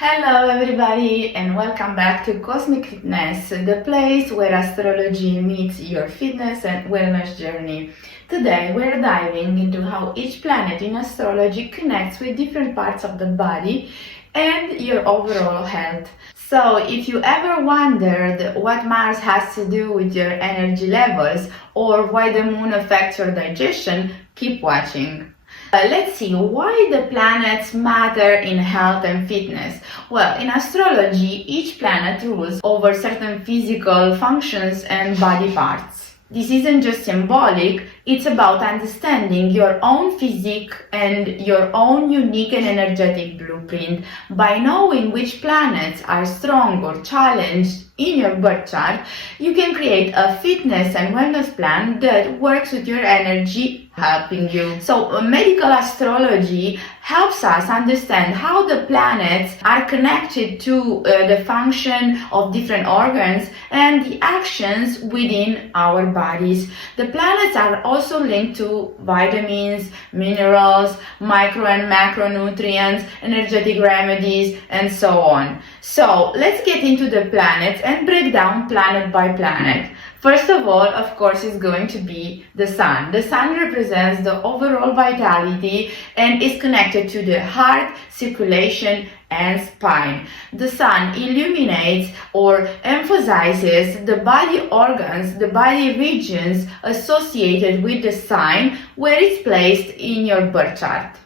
Hello everybody and welcome back to Cosmic Fitness, the place where astrology meets your fitness and wellness journey. Today we're diving into how each planet in astrology connects with different parts of the body and your overall health. So if you ever wondered what Mars has to do with your energy levels or why the moon affects your digestion, keep watching. Let's see why the planets matter in health and fitness. Well, in astrology, each planet rules over certain physical functions and body parts. This isn't just symbolic, it's about understanding your own physique and your own unique and energetic blueprint. By knowing which planets are strong or challenged in your birth chart, you can create a fitness and wellness plan that works with your energy, helping you. So medical astrology helps us understand how the planets are connected to the function of different organs and the actions within our bodies. The planets are also linked to vitamins, minerals, micro and macronutrients, energetic remedies, and so on. So let's get into the planets and break down planet by planet. First of all, of course, is going to be the sun. The sun represents the overall vitality and is connected to the heart, circulation, and spine. The sun illuminates or emphasizes the body organs, the body regions associated with the sign where it's placed in your birth chart.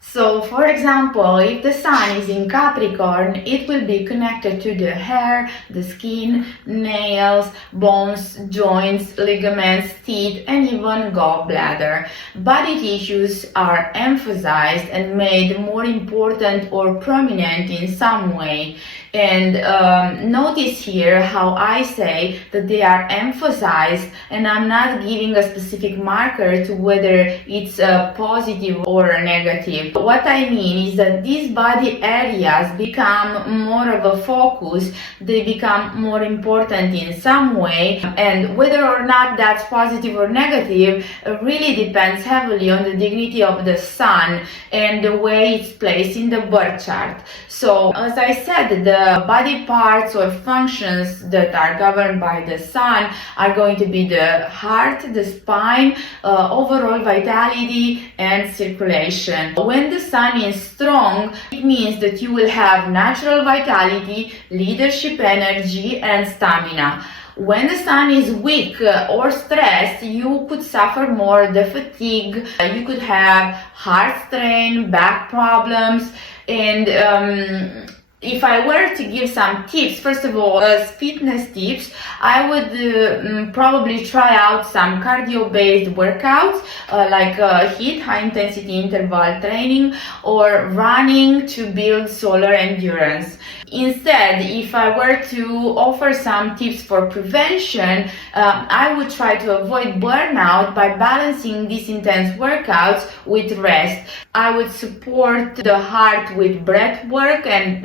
So, for example, if the sun is in Capricorn, it will be connected to the hair, the skin, nails, bones, joints, ligaments, teeth, and even gallbladder. Body tissues are emphasized and made more important or prominent in some way. And notice here how I say that they are emphasized, and I'm not giving a specific marker to whether it's positive or negative. What I mean is that these body areas become more of a focus, they become more important in some way, and whether or not that's positive or negative really depends heavily on the dignity of the sun and the way it's placed in the birth chart. So, as I said, the body parts or functions that are governed by the sun are going to be the heart, the spine, overall vitality, and circulation. When the sun is strong, it means that you will have natural vitality, leadership energy, and stamina. When the sun is weak or stressed, you could suffer more the fatigue, you could have heart strain, back problems, and if I were to give some tips, first of all, as fitness tips, I would probably try out some cardio-based workouts like HIIT, high-intensity interval training, or running to build solar endurance. Instead, if I were to offer some tips for prevention, I would try to avoid burnout by balancing these intense workouts with rest. I would support the heart with breath work and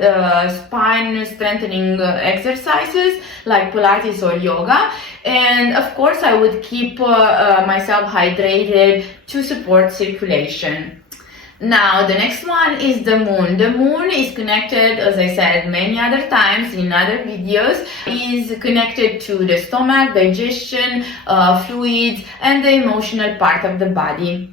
spine strengthening exercises like Pilates or yoga. And of course, I would keep myself hydrated to support circulation. Now, the next one is the moon. The moon is connected, as I said many other times in other videos, is connected to the stomach, digestion, fluids, and the emotional part of the body.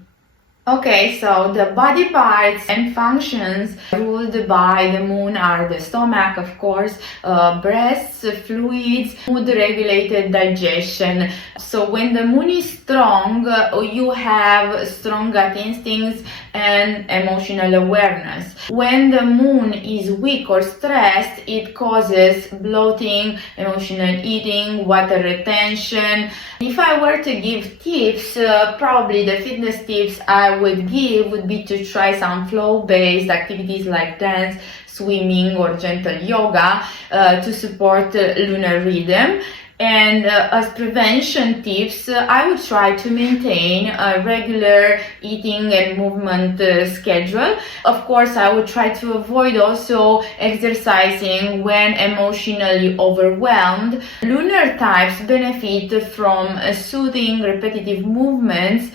Okay, so the body parts and functions ruled by the moon are the stomach, of course, breasts, fluids, mood-regulated digestion. So when the moon is strong, you have strong gut instincts and emotional awareness. When the moon is weak or stressed, it causes bloating, emotional eating, water retention. If I were to give tips, probably the fitness tips I would give would be to try some flow-based activities like dance, swimming, or gentle yoga to support lunar rhythm. And as prevention tips, I would try to maintain a regular eating and movement schedule. Of course, I would try to avoid also exercising when emotionally overwhelmed. Lunar types benefit from soothing, repetitive movements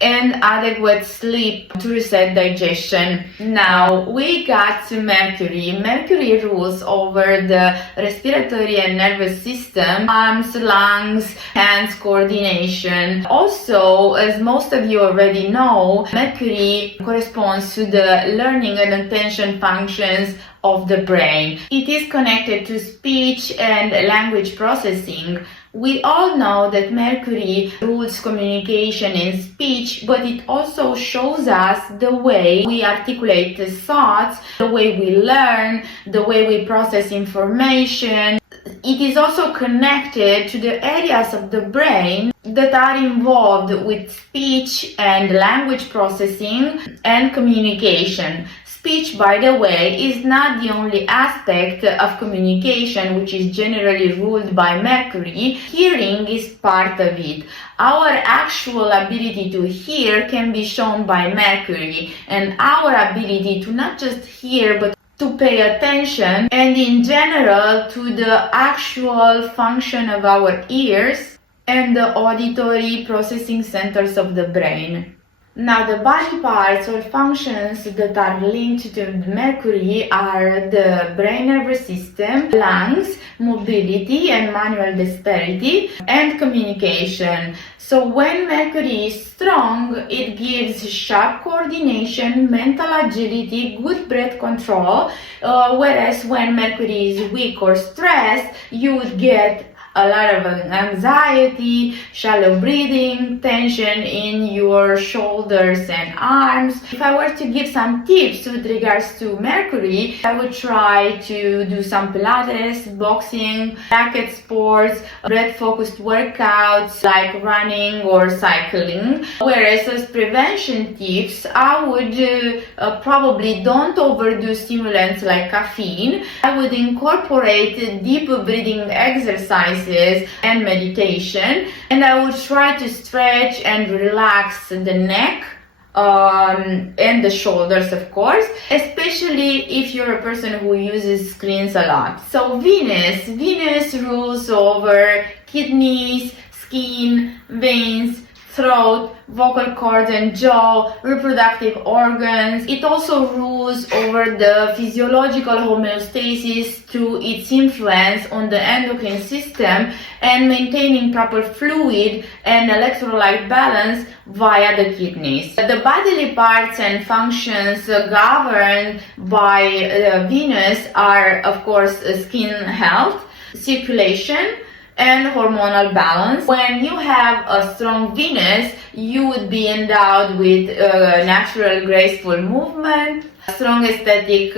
and adequate sleep to reset digestion. Now we got to Mercury. Mercury rules over the respiratory and nervous system, arms, lungs, hands, coordination. Also, as most of you already know, Mercury corresponds to the learning and attention functions of the brain. It is connected to speech and language processing. We all know that Mercury rules communication and speech, but it also shows us the way we articulate the thoughts, the way we learn, the way we process information. It is also connected to the areas of the brain that are involved with speech and language processing and communication. Speech, by the way, is not the only aspect of communication which is generally ruled by Mercury. Hearing is part of it. Our actual ability to hear can be shown by Mercury, and our ability to not just hear but to pay attention and in general to the actual function of our ears and the auditory processing centers of the brain. Now, the body parts or functions that are linked to Mercury are the brain nervous system, lungs, mobility and manual dexterity, and communication. So when Mercury is strong, it gives sharp coordination, mental agility, good breath control, whereas when Mercury is weak or stressed, you would get a lot of anxiety, shallow breathing, tension in your shoulders and arms. If I were to give some tips with regards to Mercury, I would try to do some Pilates, boxing, racket sports, breath-focused workouts like running or cycling. Whereas as prevention tips, I would probably don't overdo stimulants like caffeine. I would incorporate deep breathing exercises and meditation, and I would try to stretch and relax the neck and the shoulders, of course, especially if you're a person who uses screens a lot. So Venus rules over kidneys, skin, veins, throat, vocal cords and jaw, reproductive organs. It also rules over the physiological homeostasis through its influence on the endocrine system and maintaining proper fluid and electrolyte balance via the kidneys. The bodily parts and functions governed by Venus are, of course, skin health, circulation, and hormonal balance. When you have a strong Venus, you would be endowed with natural graceful movement, strong aesthetic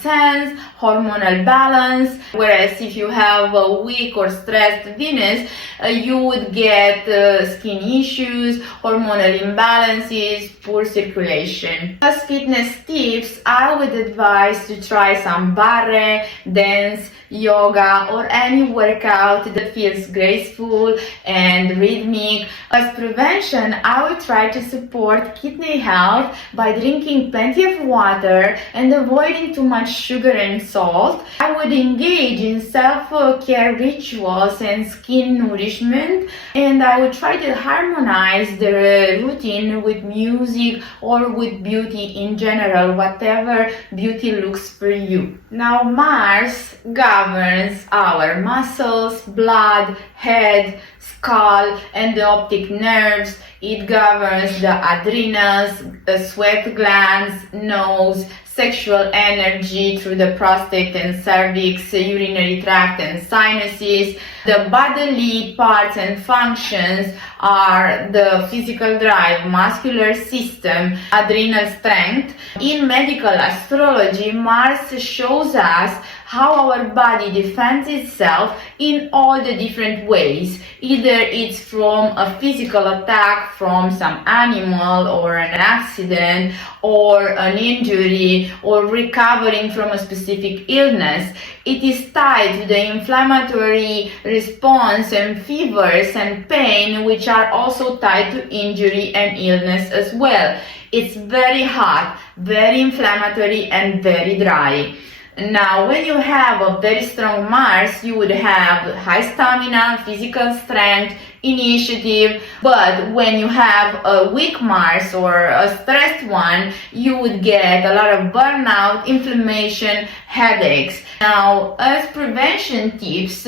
sense, hormonal balance, whereas if you have a weak or stressed Venus, you would get skin issues, hormonal imbalances, poor circulation. As fitness tips, I would advise to try some barre, dance, yoga, or any workout that feels graceful and rhythmic. As prevention, I would try to support kidney health by drinking plenty of water and avoiding too much sugar and salt. I would engage in self-care rituals and skin nourishment, and I would try to harmonize the routine with music or with beauty in general, whatever beauty looks for you. Now, Mars governs our muscles, blood, head, skull, and the optic nerves. It governs the adrenals, the sweat glands, nose, sexual energy through the prostate and cervix, urinary tract and sinuses. The bodily parts and functions are the physical drive, muscular system, adrenal strength. In medical astrology, Mars shows us how our body defends itself in all the different ways. Either it's from a physical attack from some animal or an accident or an injury or recovering from a specific illness. It is tied to the inflammatory response and fevers and pain, which are also tied to injury and illness as well. It's very hot, very inflammatory and very dry. Now, when you have a very strong Mars, you would have high stamina, physical strength, initiative. But when you have a weak Mars or a stressed one, you would get a lot of burnout, inflammation, headaches. Now, as prevention tips,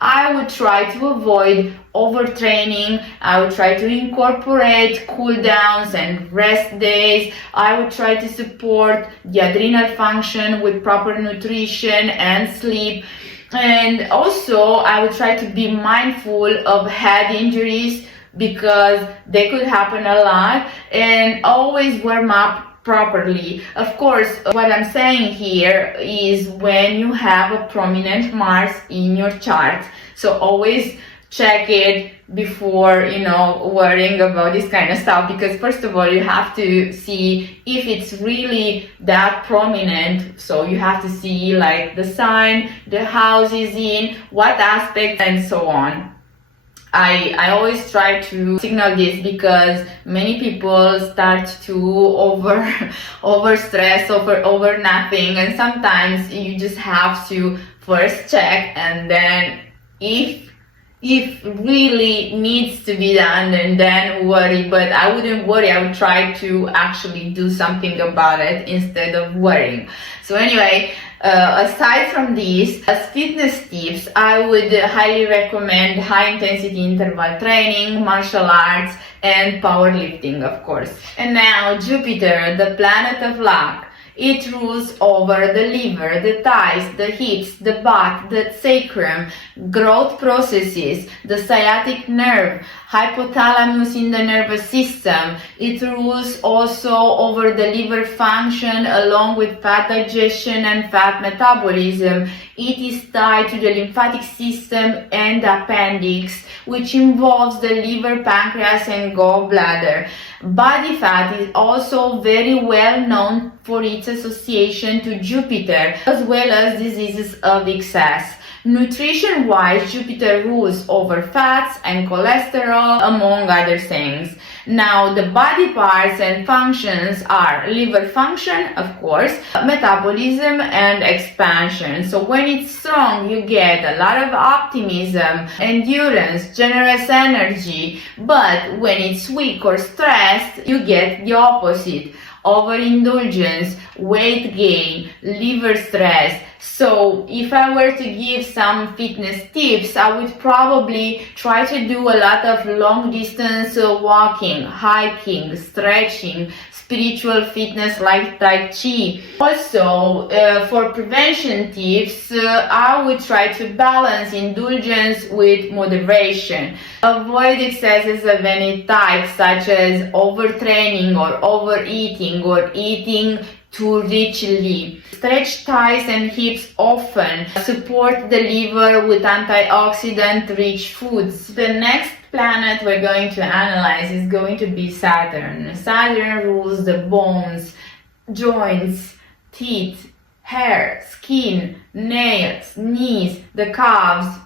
I would try to avoid overtraining. I would try to incorporate cool downs and rest days. I would try to support the adrenal function with proper nutrition and sleep. And also, I would try to be mindful of head injuries because they could happen a lot, and always warm up properly. Of course, what I'm saying here is when you have a prominent Mars in your chart. So always check it before, worrying about this kind of stuff, because first of all, you have to see if it's really that prominent. So you have to see like the sign, the house is in, what aspect, and so on. I always try to signal this because many people start to over stress over nothing, and sometimes you just have to first check, and then if really needs to be done, and then worry. But I wouldn't worry, I would try to actually do something about it instead of worrying. So anyway, aside from these, as fitness tips, I would highly recommend high intensity interval training, martial arts, and powerlifting, of course. And now Jupiter, the planet of luck. It rules over the liver, the thighs, the hips, the butt, the sacrum, growth processes, the sciatic nerve, hypothalamus in the nervous system. It rules also over the liver function along with fat digestion and fat metabolism. It is tied to the lymphatic system and appendix, which involves the liver, pancreas, and gallbladder. Body fat is also very well known for its association to Jupiter, as well as diseases of excess. Nutrition-wise, Jupiter rules over fats and cholesterol, among other things. Now, the body parts and functions are liver function, of course, metabolism, and expansion. So when it's strong, you get a lot of optimism, endurance, generous energy. But when it's weak or stressed, you get the opposite: overindulgence, weight gain, liver stress. So if I were to give some fitness tips, I would probably try to do a lot of long distance walking, hiking, stretching, spiritual fitness like Tai Chi. Also, for prevention tips, I would try to balance indulgence with moderation. Avoid excesses of any type, such as overtraining or overeating or eating too richly. Stretch thighs and hips often. Support the liver with antioxidant-rich foods. The next planet we're going to analyze is going to be Saturn. Saturn rules the bones, joints, teeth, hair, skin, nails, knees, the calves,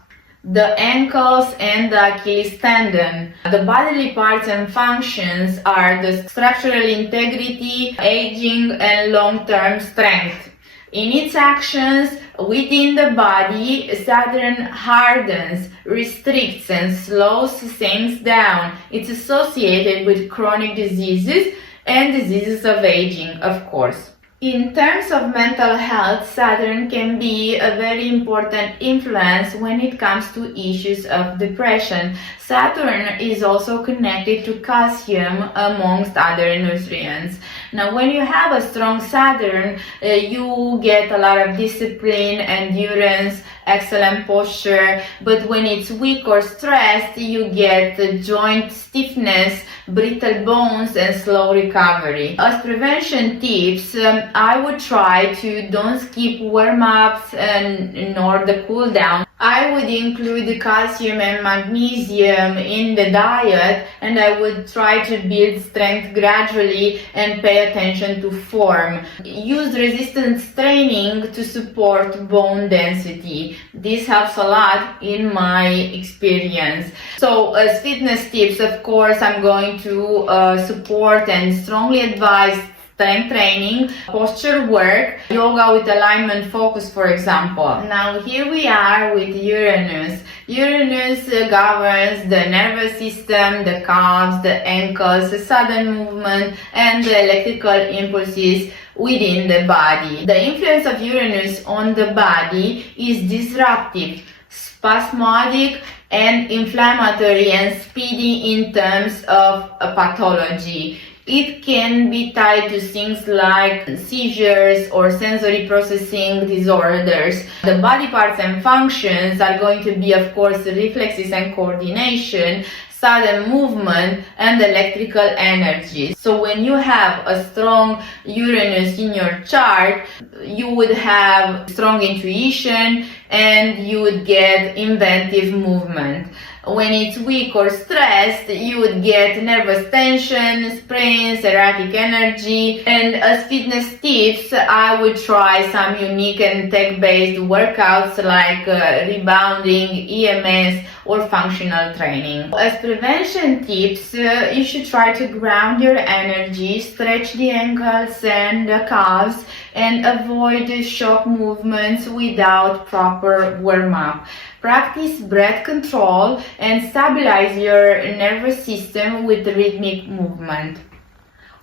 the ankles, and the Achilles tendon. The bodily parts and functions are the structural integrity, aging, and long-term strength. In its actions within the body, Saturn hardens, restricts, and slows things down. It's associated with chronic diseases and diseases of aging, of course. In terms of mental health, Saturn can be a very important influence when it comes to issues of depression. Saturn is also connected to calcium, amongst other nutrients. Now, when you have a strong Saturn, you get a lot of discipline, endurance, excellent posture, but when it's weak or stressed, you get joint stiffness, brittle bones, and slow recovery. As prevention tips, I would try to don't skip warm-ups nor the cool down. I would include the calcium and magnesium in the diet, and I would try to build strength gradually and pay attention to form. Use resistance training to support bone density. This helps a lot in my experience. So as fitness tips, of course, I'm going to support and strongly advise strength training, posture work, yoga with alignment focus, for example. Now here we are with Uranus. Uranus governs the nervous system, the calves, the ankles, the sudden movement, and the electrical impulses within the body. The influence of Uranus on the body is disruptive, spasmodic, and inflammatory and speedy in terms of pathology. It can be tied to things like seizures or sensory processing disorders. The body parts and functions are going to be, of course, reflexes and coordination, sudden movement, and electrical energy. So when you have a strong Uranus in your chart, you would have strong intuition and you would get inventive movement. When it's weak or stressed, you would get nervous tension, sprains, erratic energy. And as fitness tips, I would try some unique and tech-based workouts like rebounding, EMS, or functional training. As prevention tips, you should try to ground your energy, stretch the ankles and the calves, and avoid shock movements without proper warm-up. Practice breath control and stabilize your nervous system with rhythmic movement.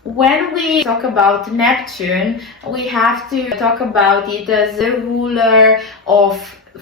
When we talk about Neptune, we have to talk about it as the ruler of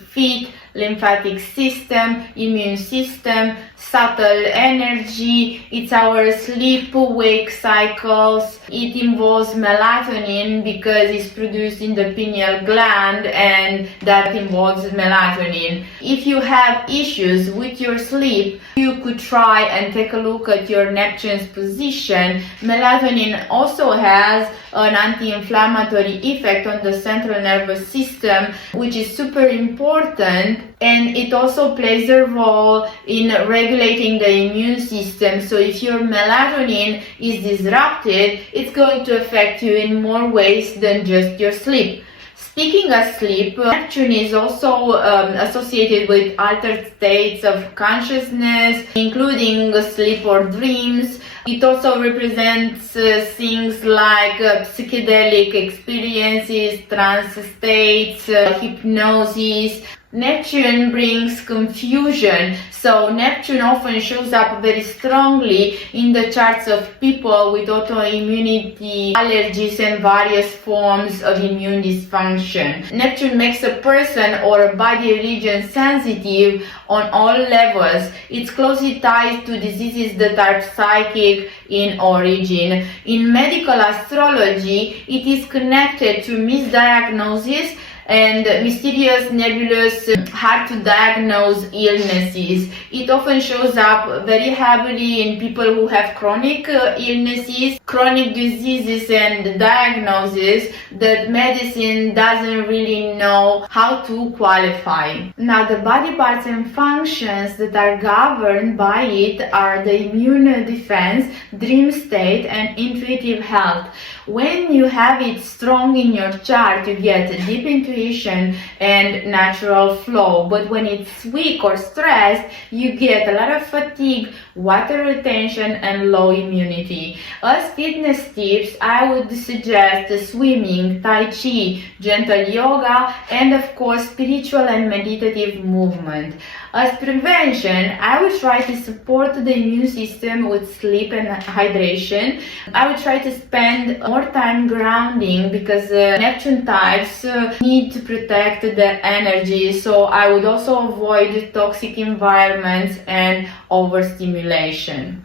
feet, lymphatic system, immune system, subtle energy. It's our sleep-wake cycles. It involves melatonin because it's produced in the pineal gland, and that involves melatonin. If you have issues with your sleep, you could try and take a look at your Neptune's position. Melatonin also has an anti-inflammatory effect on the central nervous system, which is super important, and it also plays a role in regulating the immune system. So if your melatonin is disrupted, it's going to affect you in more ways than just your sleep. Speaking of sleep, Neptune is also associated with altered states of consciousness, including sleep or dreams. It also represents things like psychedelic experiences, trance states, hypnosis. Neptune brings confusion, so Neptune often shows up very strongly in the charts of people with autoimmunity, allergies, and various forms of immune dysfunction. Neptune makes a person or a body region sensitive on all levels. It's closely tied to diseases that are psychic in origin. In medical astrology, it is connected to misdiagnosis and mysterious, nebulous, hard to diagnose illnesses. It often shows up very heavily in people who have chronic illnesses, chronic diseases and diagnoses that medicine doesn't really know how to qualify. Now, the body parts and functions that are governed by it are the immune defense, dream state, and intuitive health. When you have it strong in your chart, you get deep intuition and natural flow. But when it's weak or stressed, you get a lot of fatigue, water retention, and low immunity. As fitness tips, I would suggest swimming, tai chi, gentle yoga, and of course spiritual and meditative movement. As prevention, I would try to support the immune system with sleep and hydration. I would try to spend more time grounding because Neptune types need to protect the energy, so I would also avoid toxic environments and overstimulation.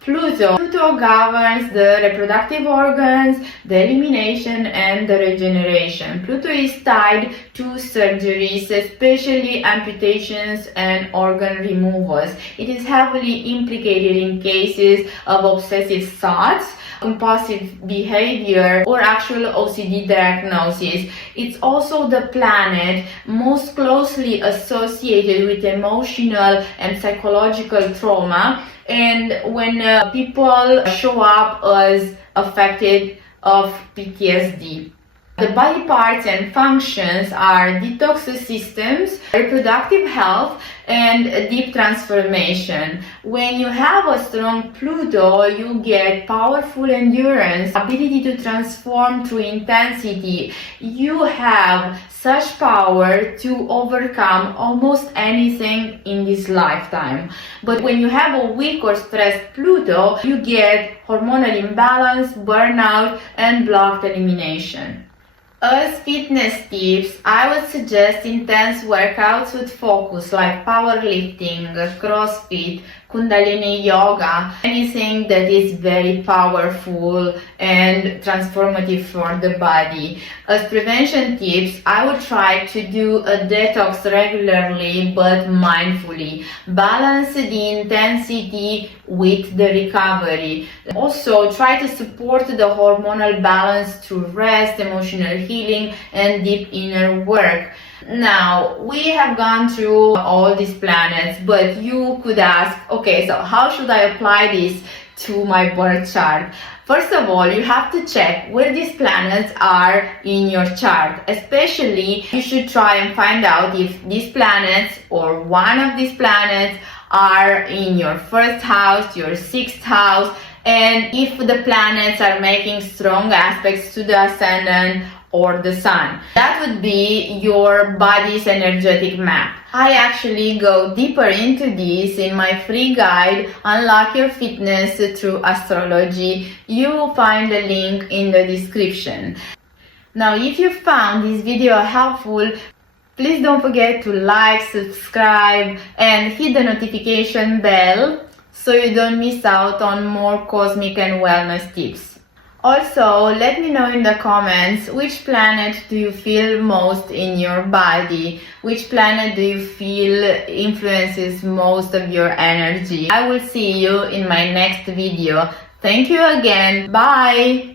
Pluto governs the reproductive organs, the elimination, and the regeneration. Pluto is tied to surgeries, especially amputations and organ removals. It is heavily implicated in cases of obsessive thoughts, compulsive behavior, or actual OCD diagnosis. It's also the planet most closely associated with emotional and psychological trauma, and when people show up as affected of PTSD. The body parts and functions are detox systems, reproductive health, and deep transformation. When you have a strong Pluto, you get powerful endurance, ability to transform through intensity. You have such power to overcome almost anything in this lifetime. But when you have a weak or stressed Pluto, you get hormonal imbalance, burnout, and blocked elimination. As fitness tips, I would suggest intense workouts with focus like powerlifting, CrossFit, Kundalini yoga, anything that is very powerful and transformative for the body. As prevention tips, I would try to do a detox regularly but mindfully. Balance the intensity with the recovery. Also, try to support the hormonal balance through rest, emotional healing, and deep inner work. Now, we have gone through all these planets, but you could ask, okay, so how should I apply this to my birth chart? First of all, you have to check where these planets are in your chart. Especially, you should try and find out if these planets or one of these planets are in your first house, your sixth house, and if the planets are making strong aspects to the ascendant or the sun. That would be your body's energetic map. I actually go deeper into this in my free guide, Unlock Your Fitness Through Astrology. You will find the link in the description. Now, if you found this video helpful, please don't forget to like, subscribe, and hit the notification bell so you don't miss out on more cosmic and wellness tips. Also, let me know in the comments which planet do you feel most in your body, which planet do you feel influences most of your energy. I will see you in my next video. Thank you again. Bye!